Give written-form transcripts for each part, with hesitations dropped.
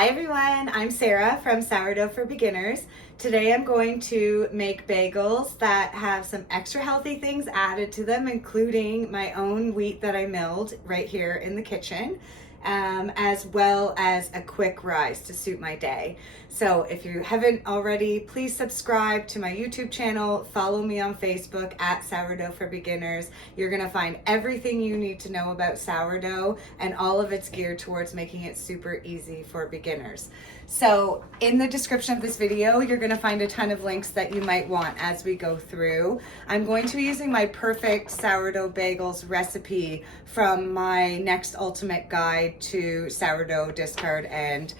Hi everyone, I'm Sarah from Sourdough for Beginners. Today I'm going to make bagels that have some extra healthy things added to them, including my own wheat that I milled right here in the kitchen, as well as a quick rise to suit my day. So if you haven't already, please subscribe to my YouTube channel, follow me on Facebook at Sourdough for Beginners. You're gonna find everything you need to know about sourdough, and all of it's geared towards making it super easy for beginners. So in the description of this video, you're gonna find a ton of links that you might want as we go through. I'm going to be using my perfect sourdough bagels recipe from my Next Ultimate Guide to Sourdough Discard and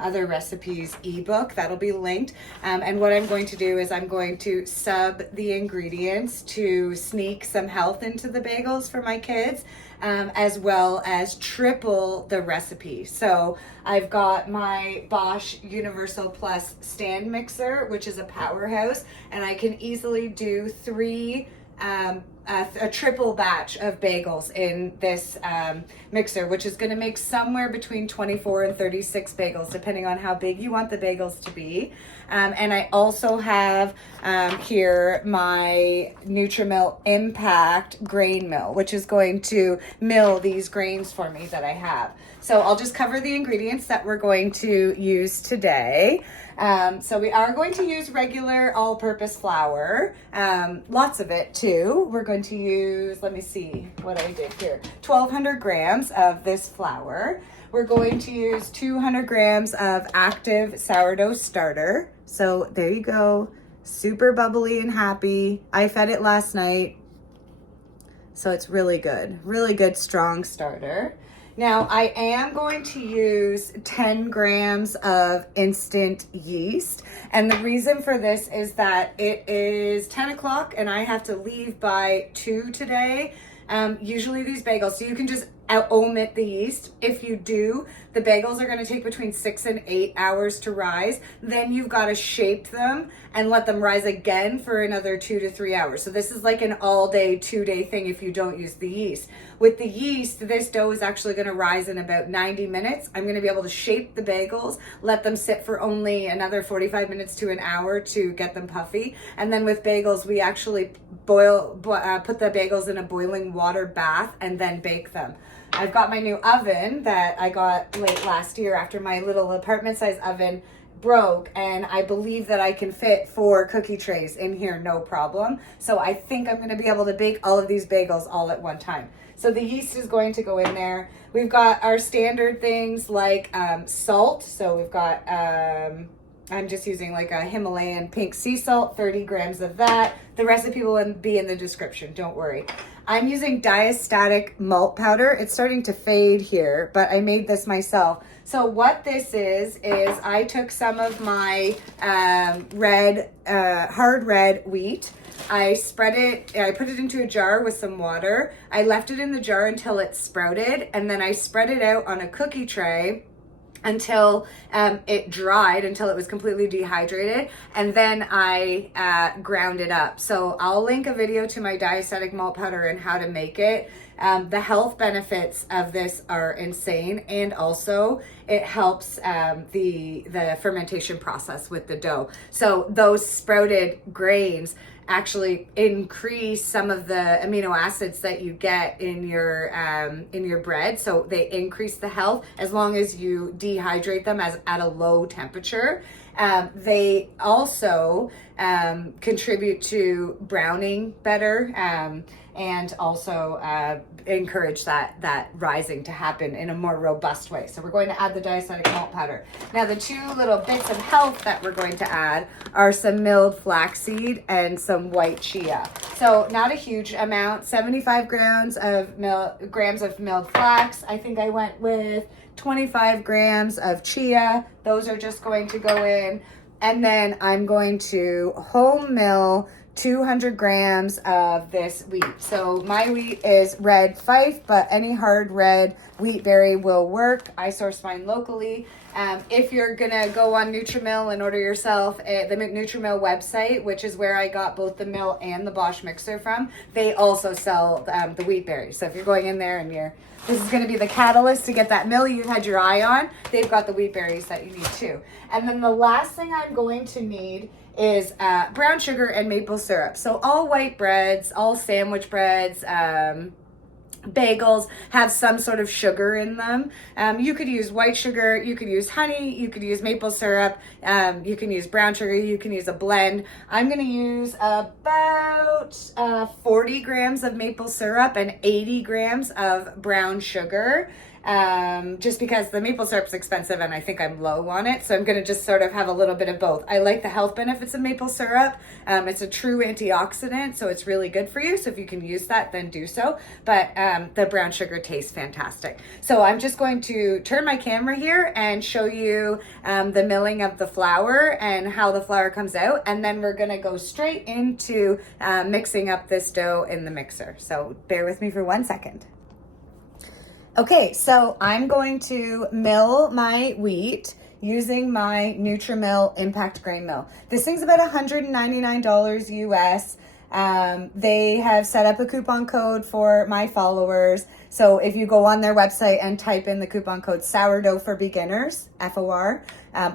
other recipes ebook that'll be linked. And what I'm going to do is I'm going to sub the ingredients to sneak some health into the bagels for my kids, as well as triple the recipe. So I've got my Bosch Universal Plus stand mixer, which is a powerhouse, and I can easily do a triple batch of bagels in this mixer, which is going to make somewhere between 24 and 36 bagels, depending on how big you want the bagels to be. And I also have here my Nutri-Mill Impact grain mill, which is going to mill these grains for me that I have. So I'll just cover the ingredients that we're going to use today. So we are going to use regular all-purpose flour, lots of it too. We're going to use, let me see what I did here, 1,200 grams of this flour. We're going to use 200 grams of active sourdough starter. So there you go, super bubbly and happy. I fed it last night, so it's really good strong starter. Now I am going to use 10 grams of instant yeast. And the reason for this is that it is 10 o'clock and I have to leave by 2 today. Usually these bagels, so you can just omit the yeast. If you do, the bagels are going to take between 6 and 8 hours to rise. Then you've got to shape them and let them rise again for another 2 to 3 hours. So this is like an all day, 2-day thing if you don't use the yeast. With the yeast, this dough is actually going to rise in about 90 minutes. I'm going to be able to shape the bagels, let them sit for only another 45 minutes to an hour to get them puffy. And then with bagels, we actually put the bagels in a boiling water bath and then bake them. I've got my new oven that I got late last year after my little apartment size oven broke, and I believe that I can fit 4 cookie trays in here, no problem. So I think I'm going to be able to bake all of these bagels all at one time. So the yeast is going to go in there. We've got our standard things like salt. So we've got, I'm just using like a Himalayan pink sea salt, 30 grams of that. The recipe will be in the description, don't worry. I'm using Diastatic Malt powder. It's starting to fade here, but I made this myself. So what this is I took some of my hard red wheat. I spread it, I put it into a jar with some water. I left it in the jar until it sprouted, and then I spread it out on a cookie tray until it dried, until it was completely dehydrated, and then I ground it up. So I'll link a video to my Diastatic Malt powder and how to make it. The health benefits of this are insane, and also it helps the fermentation process with the dough. So those sprouted grains actually increase some of the amino acids that you get in your bread. So they increase the health as long as you dehydrate them at a low temperature. They also contribute to browning better, and also encourage that rising to happen in a more robust way. So we're going to add the Diastatic Malt powder. Now the 2 little bits of health that we're going to add are some milled flaxseed and some white chia. So not a huge amount, 75 grams of milled flax. I think I went with 25 grams of chia. Those are just going to go in. And then I'm going to home mill 200 grams of this wheat. So my wheat is red Fife, but any hard red wheat berry will work. I source mine locally. If you're gonna go on Nutrimill and order yourself the Nutrimill website, which is where I got both the mill and the Bosch mixer from, they also sell the wheat berries. So if you're going in there and this is going to be the catalyst to get that mill you've had your eye on, they've got the wheat berries that you need too. And then the last thing I'm going to need is brown sugar and maple syrup. So all white breads, all sandwich breads, bagels have some sort of sugar in them. You could use white sugar, you could use honey, you could use maple syrup, you can use brown sugar, you can use a blend. I'm going to use about 40 grams of maple syrup and 80 grams of brown sugar. Just because the maple syrup's expensive and I think I'm low on it. So I'm going to just sort of have a little bit of both. I like the health benefits of maple syrup. It's a true antioxidant, so it's really good for you. So if you can use that, then do so. But the brown sugar tastes fantastic. So I'm just going to turn my camera here and show you the milling of the flour and how the flour comes out. And then we're going to go straight into mixing up this dough in the mixer. So bear with me for 1 second. Okay, so I'm going to mill my wheat using my Nutrimill Impact Grain Mill. This thing's about $199 US. They have set up a coupon code for my followers. So if you go on their website and type in the coupon code Sourdough for Beginners, FOR,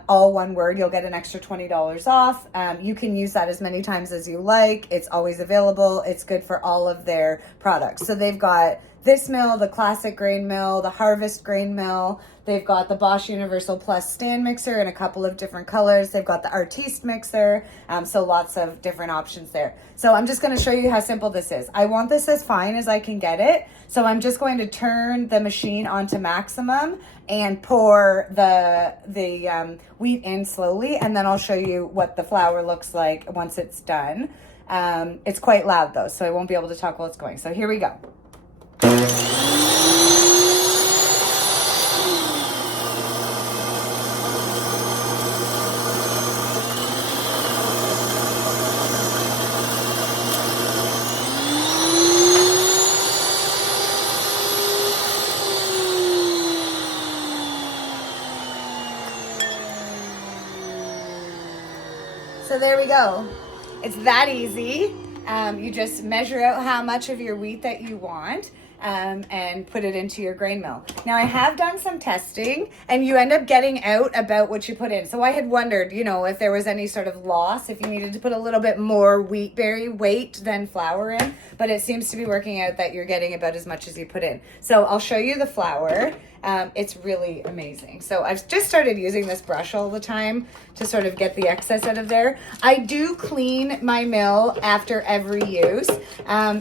all one word, you'll get an extra $20 off. You can use that as many times as you like. It's always available. It's good for all of their products. So they've got this mill, the classic grain mill, the harvest grain mill. They've got the Bosch Universal Plus stand mixer in a couple of different colors. They've got the Artiste mixer, so lots of different options there. So I'm just going to show you how simple this is. I want this as fine as I can get it, so I'm just going to turn the machine onto maximum and pour the wheat in slowly, and then I'll show you what the flour looks like once it's done. It's quite loud though, so I won't be able to talk while it's going. So here we go. So there we go. It's that easy. You just measure out how much of your wheat that you want. And put it into your grain mill. Now I have done some testing and you end up getting out about what you put in. So I had wondered, if there was any sort of loss, if you needed to put a little bit more wheat berry weight than flour in, but it seems to be working out that you're getting about as much as you put in. So I'll show you the flour. It's really amazing. So I've just started using this brush all the time to sort of get the excess out of there. I do clean my mill after every use.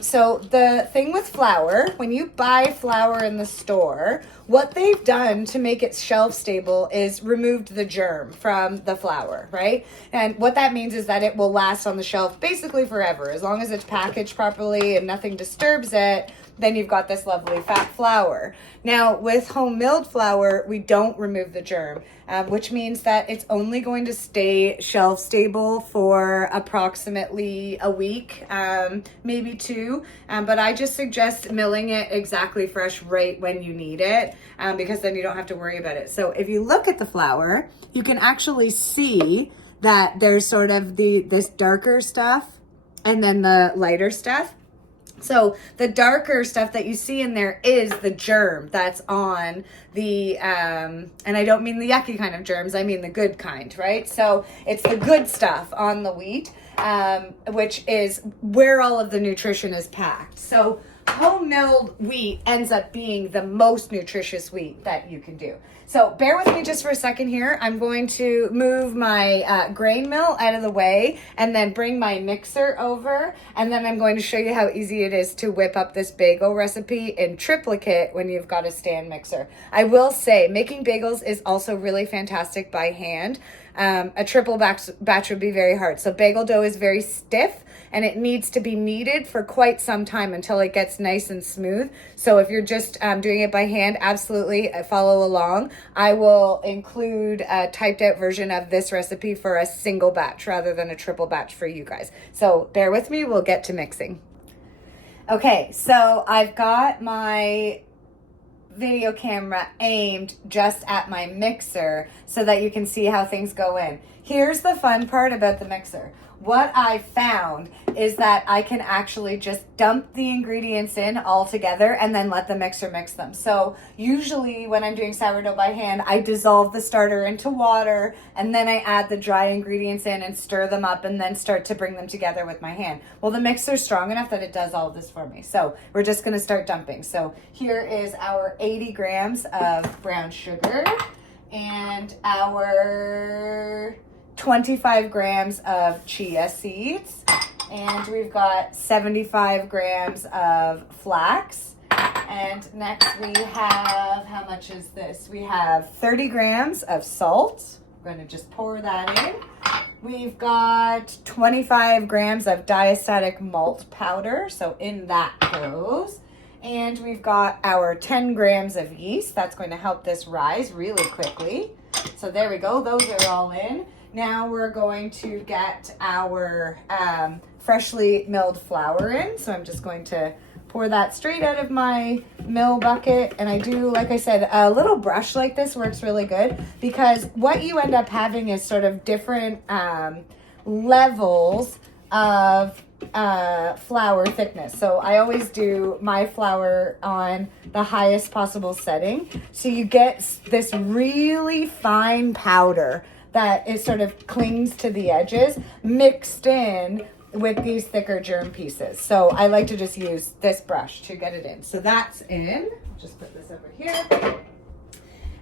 So the thing with flour, when you buy flour in the store, what they've done to make it shelf stable is removed the germ from the flour, right? And what that means is that it will last on the shelf basically forever. As long as it's packaged properly and nothing disturbs it, then you've got this lovely fat flour. Now, with home milled flour, we don't remove the germ, which means that it's only going to stay shelf stable for approximately a week, maybe two. But I just suggest milling it exactly fresh right when you need it, because then you don't have to worry about it. So if you look at the flour, you can actually see that there's sort of this darker stuff and then the lighter stuff. So the darker stuff that you see in there is the germ that's on the, and I don't mean the yucky kind of germs, I mean the good kind, right? So it's the good stuff on the wheat, which is where all of the nutrition is packed. So home milled wheat ends up being the most nutritious wheat that you can do. So bear with me just for a second here. I'm going to move my grain mill out of the way and then bring my mixer over. And then I'm going to show you how easy it is to whip up this bagel recipe in triplicate when you've got a stand mixer. I will say making bagels is also really fantastic by hand. A triple batch would be very hard. So bagel dough is very stiff, and it needs to be kneaded for quite some time until it gets nice and smooth. So if you're just doing it by hand, absolutely follow along. I will include a typed out version of this recipe for a single batch rather than a triple batch for you guys. So bear with me, we'll get to mixing. Okay, so I've got my video camera aimed just at my mixer so that you can see how things go in. Here's the fun part about the mixer. What I found is that I can actually just dump the ingredients in all together and then let the mixer mix them. So usually when I'm doing sourdough by hand, I dissolve the starter into water and then I add the dry ingredients in and stir them up and then start to bring them together with my hand. Well, the mixer's strong enough that it does all of this for me. So we're just gonna start dumping. So here is our 80 grams of brown sugar and our 25 grams of chia seeds, and we've got 75 grams of flax. And next we have, how much is this? We have 30 grams of salt. We're going to just pour that in. We've got 25 grams of diastatic malt powder, so in that goes. And we've got our 10 grams of yeast. That's going to help this rise really quickly. So there we go, those are all in. Now we're going to get our freshly milled flour in. So I'm just going to pour that straight out of my mill bucket. And I do, like I said, a little brush like this works really good because what you end up having is sort of different levels of flour thickness. So I always do my flour on the highest possible setting. So you get this really fine powder that is sort of clings to the edges mixed in with these thicker germ pieces. So I like to just use this brush to get it in. So that's in. Just put this over here.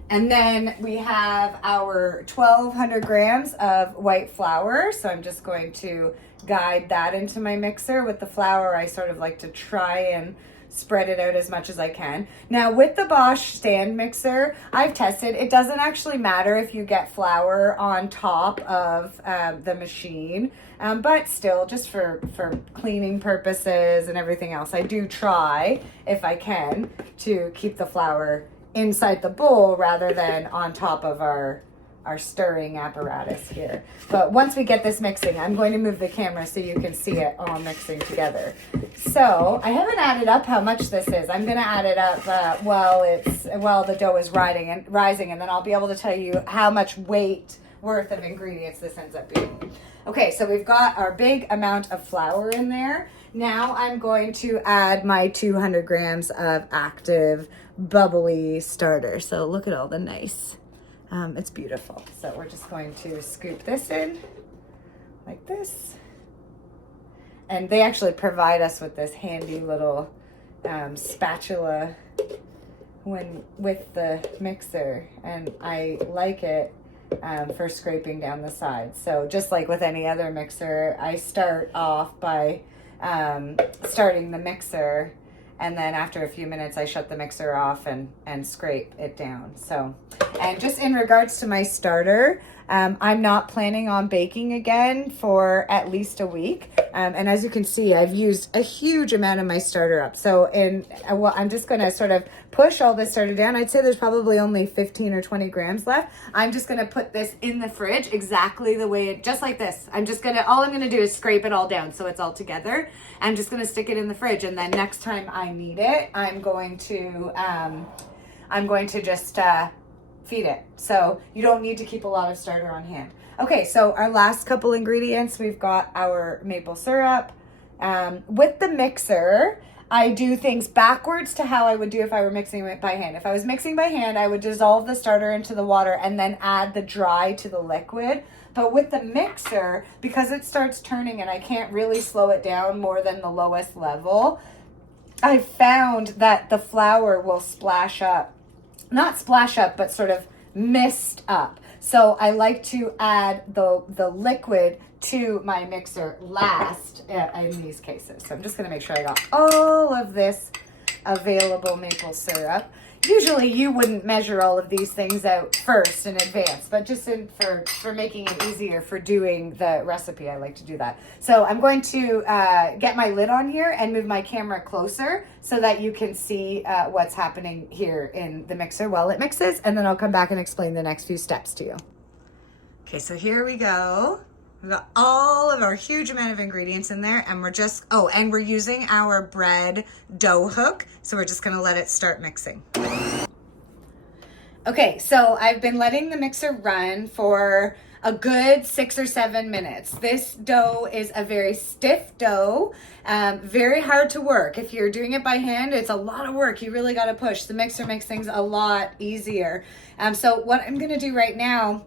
And then we have our 1,200 grams of white flour. So I'm just going to guide that into my mixer. With the flour, I sort of like to try and spread it out as much as I can. Now with the Bosch stand mixer, I've tested, it doesn't actually matter if you get flour on top of the machine, but still just for cleaning purposes and everything else, I do try, if I can, to keep the flour inside the bowl rather than on top of our stirring apparatus here. But once we get this mixing, I'm going to move the camera so you can see it all mixing together. So I haven't added up how much this is. I'm going to add it up while the dough is rising, and then I'll be able to tell you how much weight worth of ingredients this ends up being. Okay, so we've got our big amount of flour in there. Now I'm going to add my 200 grams of active bubbly starter. So look at all the nice. It's beautiful. So we're just going to scoop this in like this. And they actually provide us with this handy little spatula with the mixer. And I like it for scraping down the sides. So just like with any other mixer, I start off by starting the mixer, and then after a few minutes I shut the mixer off and scrape it down. So, and just in regards to my starter, I'm not planning on baking again for at least a week. And as you can see, I've used a huge amount of my starter up. So I'm just going to sort of push all this starter down. I'd say there's probably only 15 or 20 grams left. I'm just going to put this in the fridge exactly the way just like this. All I'm going to do is scrape it all down so it's all together. I'm just going to stick it in the fridge. And then next time I need it, I'm going to just feed it. So you don't need to keep a lot of starter on hand. Okay, so our last couple ingredients, we've got our maple syrup. With the mixer, I do things backwards to how I would do if I were mixing it by hand. If I was mixing by hand, I would dissolve the starter into the water and then add the dry to the liquid. But with the mixer, because it starts turning and I can't really slow it down more than the lowest level, I found that the flour will splash up. Not splash up, but sort of mist up. So I like to add the liquid to my mixer last in these cases. So I'm just going to make sure I got all of this available maple syrup. usually you wouldn't measure all of these things out first in advance, but just for making it easier for doing the recipe, I like to do that. So I'm going to get my lid on here and move my camera closer so that you can see what's happening here in the mixer while it mixes, and then I'll come back and explain the next few steps to you. Okay, so here we go. We've got all of our huge amount of ingredients in there, and we're using our bread dough hook, so we're just gonna let it start mixing. Okay, so I've been letting the mixer run for a good 6 or 7 minutes. This dough is a very stiff dough, very hard to work. If you're doing it by hand, it's a lot of work. You really gotta push. The mixer makes things a lot easier. So what I'm gonna do right now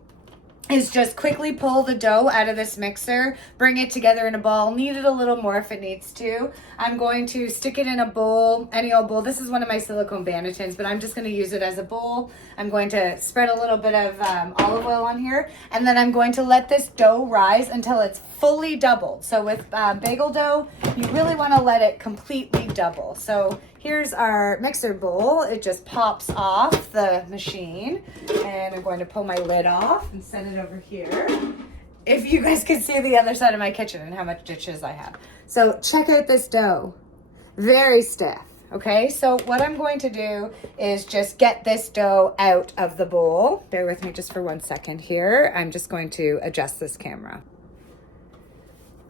is just quickly pull the dough out of this mixer, bring it together in a ball, knead it a little more if it needs to. I'm going to stick it in a bowl, any old bowl. This is one of my silicone banetins, but I'm just going to use it as a bowl. I'm going to spread a little bit of olive oil on here, and then I'm going to let this dough rise until it's fully doubled. So with bagel dough, you really want to let it completely double. So here's our mixer bowl. It just pops off the machine, and I'm going to pull my lid off and set it over here. If you guys could see the other side of my kitchen and how much dishes I have. So check out this dough, very stiff. Okay, so what I'm going to do is just get this dough out of the bowl. Bear with me just for 1 second here. I'm just going to adjust this camera.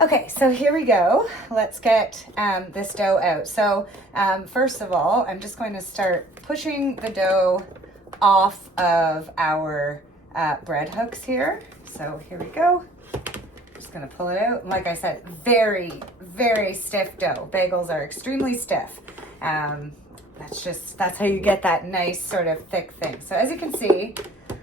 Okay, so here we go. Let's get this dough out. So first of all, I'm just going to start pushing the dough off of our bread hooks here. So here we go. Just gonna pull it out. Like I said, very, very stiff dough. Bagels are extremely stiff. That's how you get that nice sort of thick thing. So as you can see,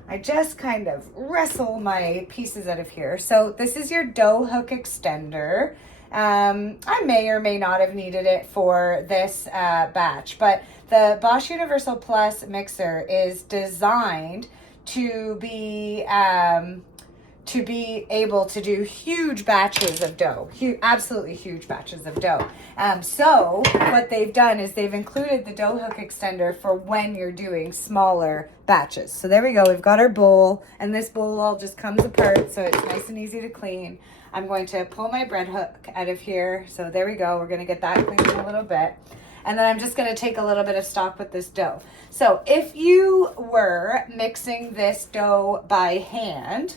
I just kind of wrestle my pieces out of here. So this is your dough hook extender. I may or may not have needed it for this batch, but the Bosch Universal Plus mixer is designed to be able to do huge batches of dough, absolutely huge batches of dough. So what they've done is they've included the dough hook extender for when you're doing smaller batches. So there we go. We've got our bowl, and this bowl all just comes apart, so it's nice and easy to clean. I'm going to pull my bread hook out of here. So there we go. We're going to get that cleaned in a little bit. And then I'm just going to take a little bit of stock with this dough. So if you were mixing this dough by hand,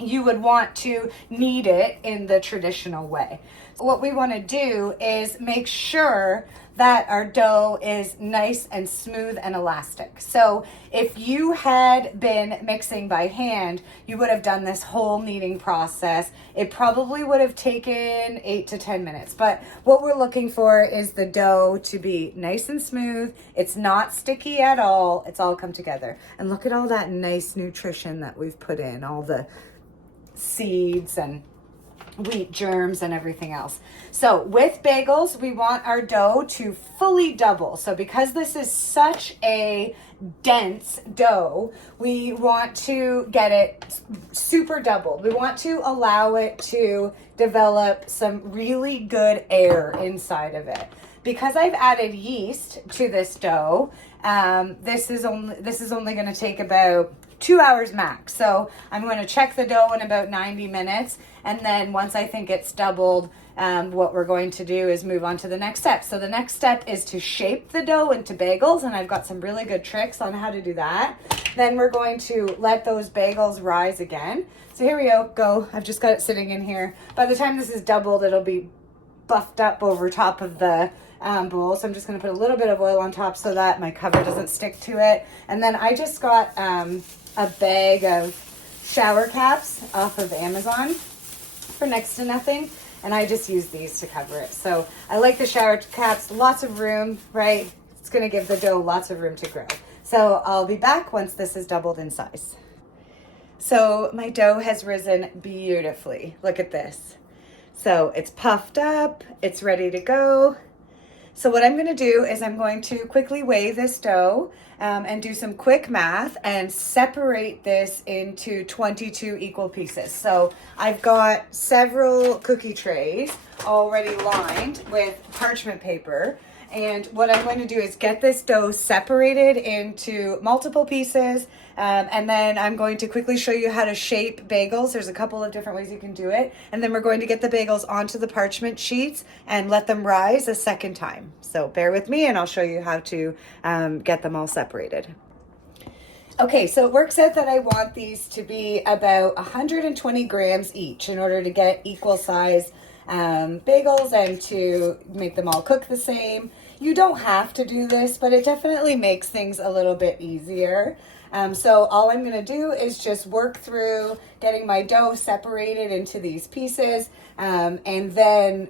you would want to knead it in the traditional way. What we want to do is make sure that our dough is nice and smooth and elastic. So if you had been mixing by hand, you would have done this whole kneading process. It probably would have taken 8 to 10 minutes. But what we're looking for is the dough to be nice and smooth. It's not sticky at all. It's all come together. And look at all that nice nutrition that we've put in, all the seeds and wheat germs and everything else. So with bagels, we want our dough to fully double. So because this is such a dense dough, we want to get it super doubled. We want to allow it to develop some really good air inside of it. Because I've added yeast to this dough, this is only going to take about 2 hours max. So I'm going to check the dough in about 90 minutes. And then once I think it's doubled, what we're going to do is move on to the next step. So the next step is to shape the dough into bagels. And I've got some really good tricks on how to do that. Then we're going to let those bagels rise again. So here we go. I've just got it sitting in here. By the time this is doubled, it'll be buffed up over top of the bowl. So I'm just going to put a little bit of oil on top so that my cover doesn't stick to it. And then I just got a bag of shower caps off of Amazon for next to nothing, and I just use these to cover it. So I like the shower caps, lots of room, right? It's going to give the dough lots of room to grow. So I'll be back once this is doubled in size. So my dough has risen beautifully. Look at this. So it's puffed up, it's ready to go. So what I'm going to do is I'm going to quickly weigh this dough and do some quick math and separate this into 22 equal pieces. So I've got several cookie trays already lined with parchment paper, And what I'm going to do is get this dough separated into multiple pieces. And then I'm going to quickly show you how to shape bagels. There's a couple of different ways you can do it. And then we're going to get the bagels onto the parchment sheets and let them rise a second time. So bear with me and I'll show you how to get them all separated. Okay, so it works out that I want these to be about 120 grams each in order to get equal size bagels and to make them all cook the same. You don't have to do this, but it definitely makes things a little bit easier. So all I'm going to do is just work through getting my dough separated into these pieces, and then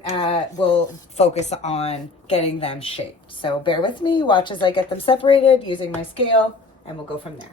we'll focus on getting them shaped. So bear with me, watch as I get them separated using my scale, and we'll go from there.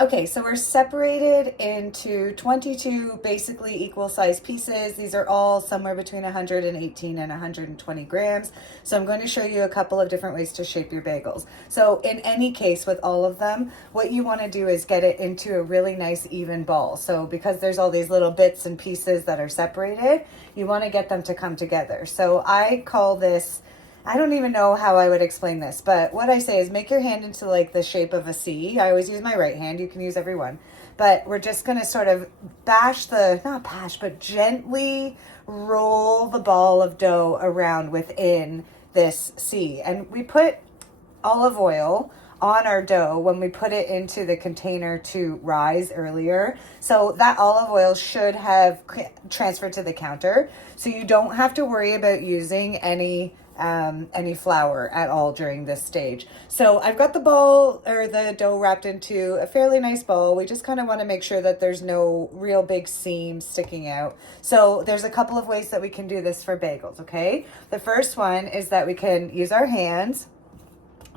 Okay, so we're separated into 22 basically equal size pieces. These are all somewhere between 118 and 120 grams. So I'm going to show you a couple of different ways to shape your bagels. So in any case with all of them, what you want to do is get it into a really nice even ball. So because there's all these little bits and pieces that are separated, you want to get them to come together. So I call this, I don't even know how I would explain this, but what I say is make your hand into like the shape of a C. I always use my right hand. You can use every one. But we're just going to sort of gently roll the ball of dough around within this C. And we put olive oil on our dough when we put it into the container to rise earlier. So that olive oil should have transferred to the counter. So you don't have to worry about using any flour at all during this stage. So I've got the dough wrapped into a fairly nice bowl. We just kind of want to make sure that there's no real big seams sticking out. So there's a couple of ways that we can do this for bagels, okay? The first one is that we can use our hands,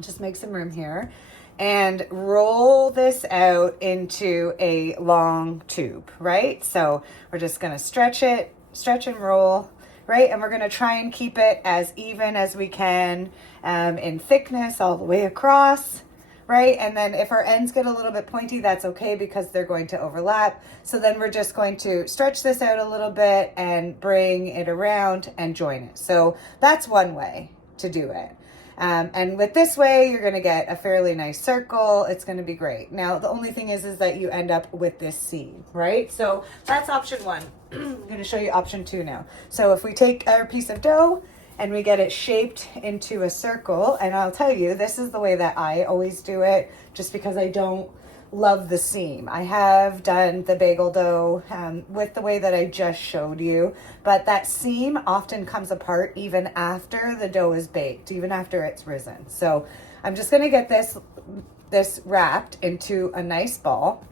just make some room here, and roll this out into a long tube, right? So we're just going to stretch and roll, right? And we're going to try and keep it as even as we can in thickness all the way across, right? And then if our ends get a little bit pointy, that's okay because they're going to overlap. So then we're just going to stretch this out a little bit and bring it around and join it. So that's one way to do it. And with this way, you're going to get a fairly nice circle. It's going to be great. Now, the only thing is that you end up with this seam, right? So that's option one. I'm going to show you option two now. So if we take our piece of dough and we get it shaped into a circle, and I'll tell you, this is the way that I always do it, just because I don't love the seam. I have done the bagel dough with the way that I just showed you, but that seam often comes apart even after the dough is baked, even after it's risen. So I'm just going to get this wrapped into a nice ball.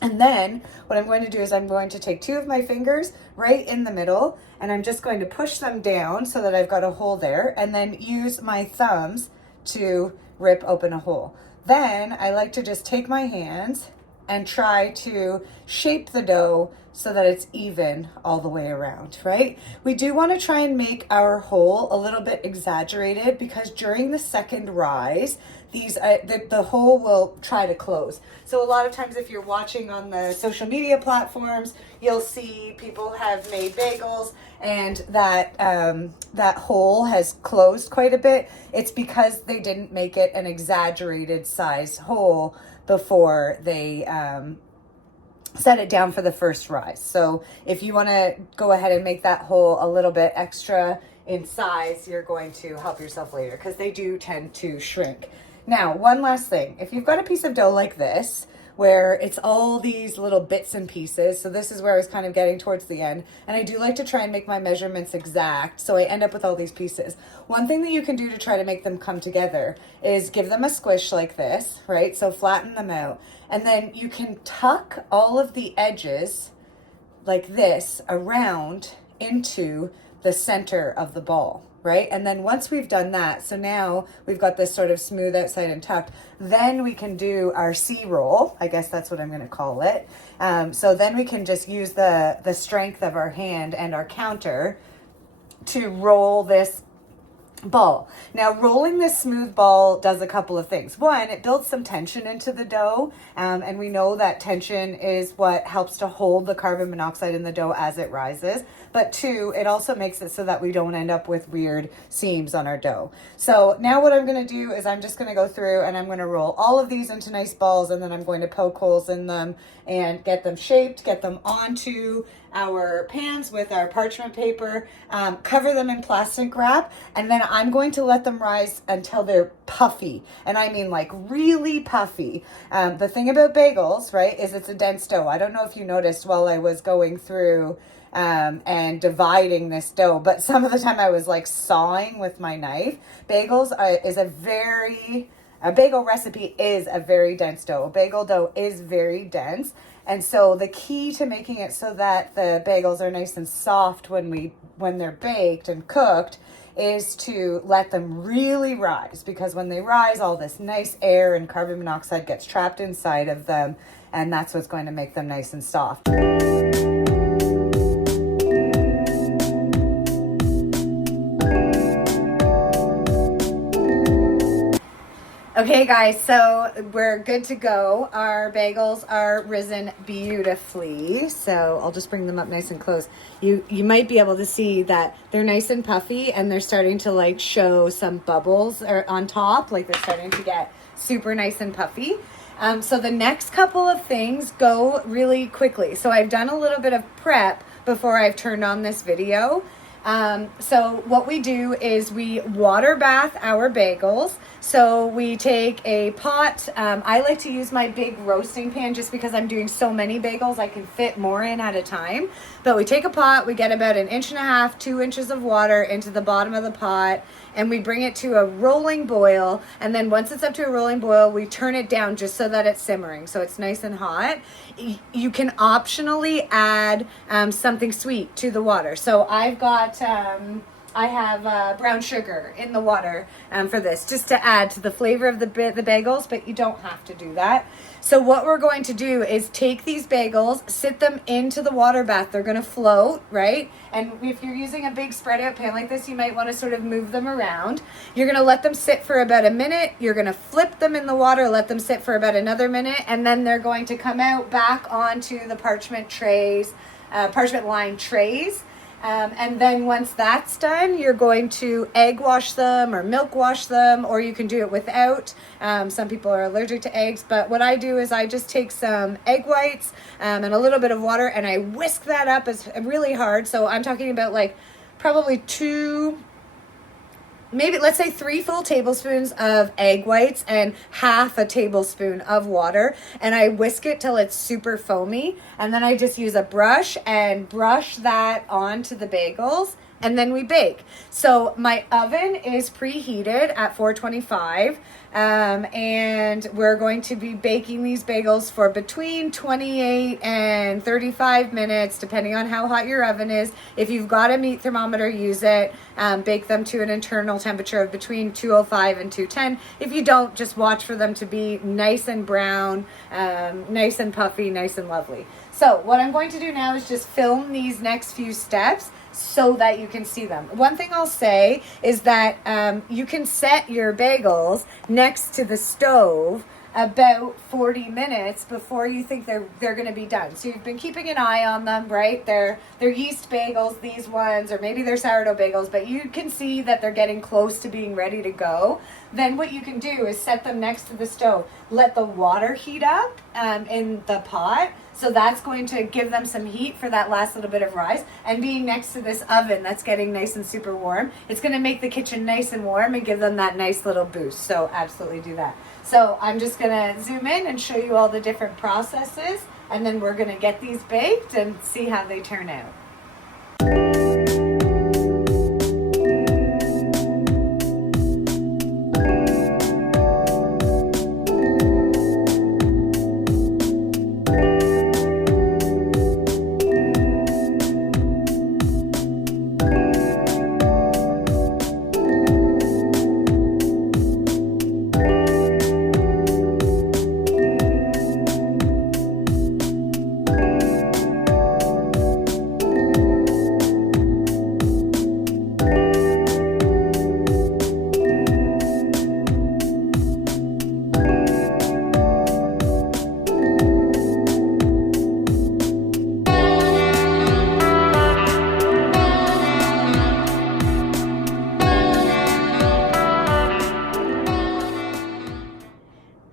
And then what I'm going to do is I'm going to take two of my fingers right in the middle, and I'm just going to push them down so that I've got a hole there, and then use my thumbs to rip open a hole. Then I like to just take my hands and try to shape the dough so that it's even all the way around, right? We do want to try and make our hole a little bit exaggerated because during the second rise, the hole will try to close. So a lot of times if you're watching on the social media platforms, you'll see people have made bagels and that hole has closed quite a bit. It's because they didn't make it an exaggerated size hole before they set it down for the first rise. So if you want to go ahead and make that hole a little bit extra in size, you're going to help yourself later because they do tend to shrink. Now, one last thing. If you've got a piece of dough like this, where it's all these little bits and pieces, so this is where I was kind of getting towards the end, and I do like to try and make my measurements exact, so I end up with all these pieces. One thing that you can do to try to make them come together is give them a squish like this, right? So flatten them out, and then you can tuck all of the edges like this around into the center of the ball, right? And then once we've done that, so now we've got this sort of smooth outside and tucked, then we can do our C roll. I guess that's what I'm going to call it. So then we can just use the strength of our hand and our counter to roll this ball. Now, rolling this smooth ball does a couple of things. One, it builds some tension into the dough, and we know that tension is what helps to hold the carbon monoxide in the dough as it rises. But two, it also makes it so that we don't end up with weird seams on our dough. So now what I'm going to do is I'm just going to go through and I'm going to roll all of these into nice balls, and then I'm going to poke holes in them and get them shaped, get them onto our pans with our parchment paper, cover them in plastic wrap, and then I'm going to let them rise until they're puffy. And I mean like really puffy. The thing about bagels, right, is it's a dense dough. I don't know if you noticed while I was going through and dividing this dough, but some of the time I was like sawing with my knife. A bagel recipe is a very dense dough. A bagel dough is very dense. And so the key to making it so that the bagels are nice and soft when they're baked and cooked is to let them really rise, because when they rise, all this nice air and carbon monoxide gets trapped inside of them, and that's what's going to make them nice and soft. Okay guys, so we're good to go. Our bagels are risen beautifully. So I'll just bring them up nice and close. You might be able to see that they're nice and puffy, and they're starting to like show some bubbles on top, like they're starting to get super nice and puffy. So the next couple of things go really quickly. So I've done a little bit of prep before I've turned on this video. So what we do is we water bath our bagels. So we take a pot. I like to use my big roasting pan just because I'm doing so many bagels, I can fit more in at a time. But we take a pot, we get about 1.5 inches, 2 inches of water into the bottom of the pot, and we bring it to a rolling boil. And then once it's up to a rolling boil, we turn it down just so that it's simmering, so it's nice and hot. You can optionally add something sweet to the water. So I have brown sugar in the water for this, just to add to the flavor of the bagels, but you don't have to do that. So what we're going to do is take these bagels, sit them into the water bath. They're going to float, right? And if you're using a big spread out pan like this, you might want to sort of move them around. You're going to let them sit for about a minute. You're going to flip them in the water, let them sit for about another minute, and then they're going to come out back onto the parchment lined trays. And then once that's done, you're going to egg wash them or milk wash them, or you can do it without. Some people are allergic to eggs, but what I do is I just take some egg whites and a little bit of water, and I whisk that up as really hard. So I'm talking about like probably let's say 3 full tablespoons of egg whites and half a tablespoon of water, and I whisk it till it's super foamy, and then I just use a brush and brush that onto the bagels, and then we bake. So my oven is preheated at 425, and we're going to be baking these bagels for between 28 and 35 minutes, depending on how hot your oven is. If you've got a meat thermometer, use it. Bake them to an internal temperature of between 205 and 210. If you don't, just watch for them to be nice and brown, nice and puffy, nice and lovely. So what I'm going to do now is just film these next few steps so that you can see them. One thing I'll say is that you can set your bagels next to the stove about 40 minutes before you think they're going to be done. So you've been keeping an eye on them, right? They're yeast bagels, these ones, or maybe they're sourdough bagels, but you can see that they're getting close to being ready to go. Then what you can do is set them next to the stove. Let the water heat up in the pot. So that's going to give them some heat for that last little bit of rise. And being next to this oven that's getting nice and super warm, it's going to make the kitchen nice and warm and give them that nice little boost. So absolutely do that. So I'm just going to zoom in and show you all the different processes, and then we're going to get these baked and see how they turn out.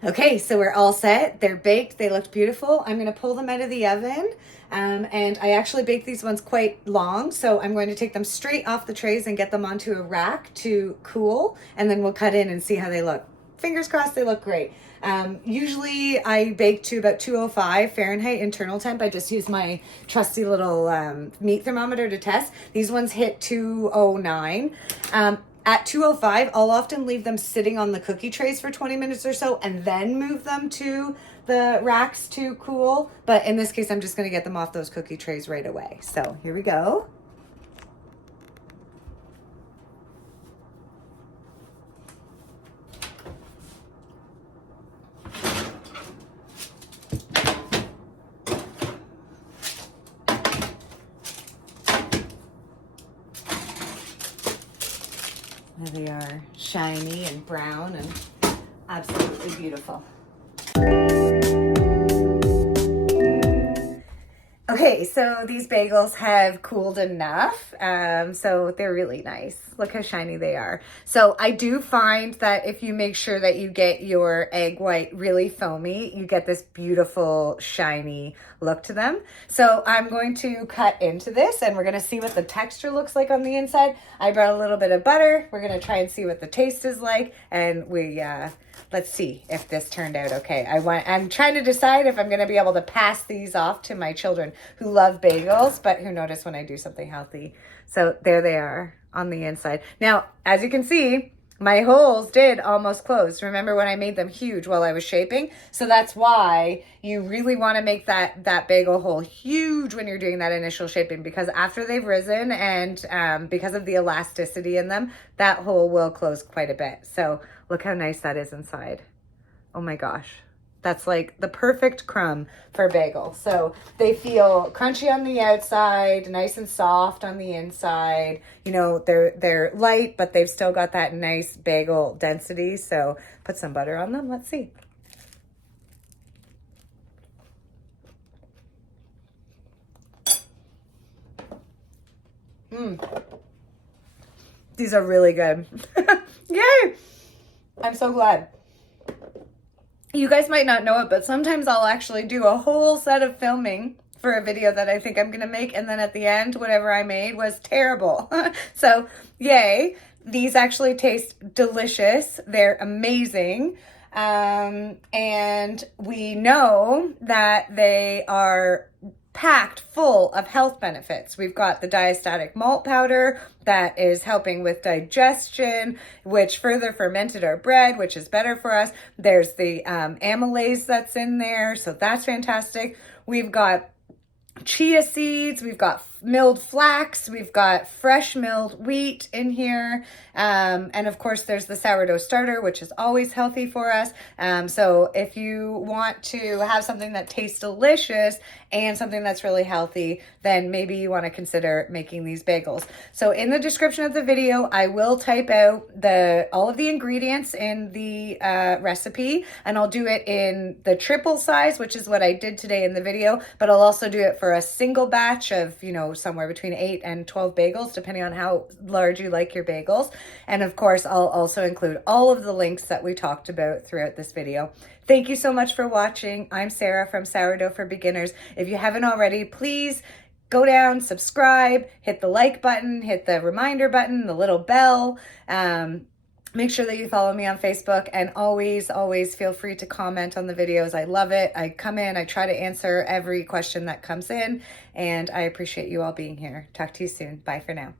Okay, so we're all set. They're baked. They looked beautiful. I'm going to pull them out of the oven. And I actually baked these ones quite long, so I'm going to take them straight off the trays and get them onto a rack to cool, and then we'll cut in and see how they look. Fingers crossed they look great. Usually I bake to about 205 Fahrenheit internal temp. I just use my trusty little meat thermometer to test. These ones hit 209. At 205, I'll often leave them sitting on the cookie trays for 20 minutes or so and then move them to the racks to cool. But in this case, I'm just going to get them off those cookie trays right away. So here we go. There they are, shiny and brown and absolutely beautiful. Okay, so these bagels have cooled enough, so they're really nice. Look how shiny they are. So I do find that if you make sure that you get your egg white really foamy, you get this beautiful shiny look to them. So I'm going to cut into this and we're going to see what the texture looks like on the inside. I brought a little bit of butter. We're going to try and see what the taste is like, and let's see if this turned out okay. I'm trying to decide if I'm going to be able to pass these off to my children who love bagels, but who notice when I do something healthy. So there they are on the inside. Now, as you can see, my holes did almost close. Remember when I made them huge while I was shaping? So that's why you really want to make that bagel hole huge when you're doing that initial shaping, because after they've risen and because of the elasticity in them, that hole will close quite a bit. So look how nice that is inside. Oh my gosh. That's like the perfect crumb for a bagel. So they feel crunchy on the outside, nice and soft on the inside. You know, they're light, but they've still got that nice bagel density. So put some butter on them. Let's see. These are really good. Yay! I'm so glad. You guys might not know it, but sometimes I'll actually do a whole set of filming for a video that I think I'm going to make, and then at the end, whatever I made was terrible. So, yay. These actually taste delicious. They're amazing. And we know that they are packed full of health benefits. We've got the diastatic malt powder that is helping with digestion, which further fermented our bread, which is better for us. There's the amylase that's in there, so that's fantastic. We've got chia seeds, we've got milled flax, we've got fresh milled wheat in here, and of course there's the sourdough starter, which is always healthy for us. So if you want to have something that tastes delicious and something that's really healthy, then maybe you want to consider making these bagels. So in the description of the video, I will type out all of the ingredients in the recipe, and I'll do it in the triple size, which is what I did today in the video, but I'll also do it for a single batch of, somewhere between 8 and 12 bagels, depending on how large you like your bagels. And of course, I'll also include all of the links that we talked about throughout this video. Thank you so much for watching. I'm Sarah from Sourdough for Beginners. If you haven't already, please go down, subscribe, hit the like button, hit the reminder button, the little bell. Make sure that you follow me on Facebook, and always feel free to comment on the videos. I love it. I come in, I try to answer every question that comes in, and I appreciate you all being here. Talk to you soon. Bye for now.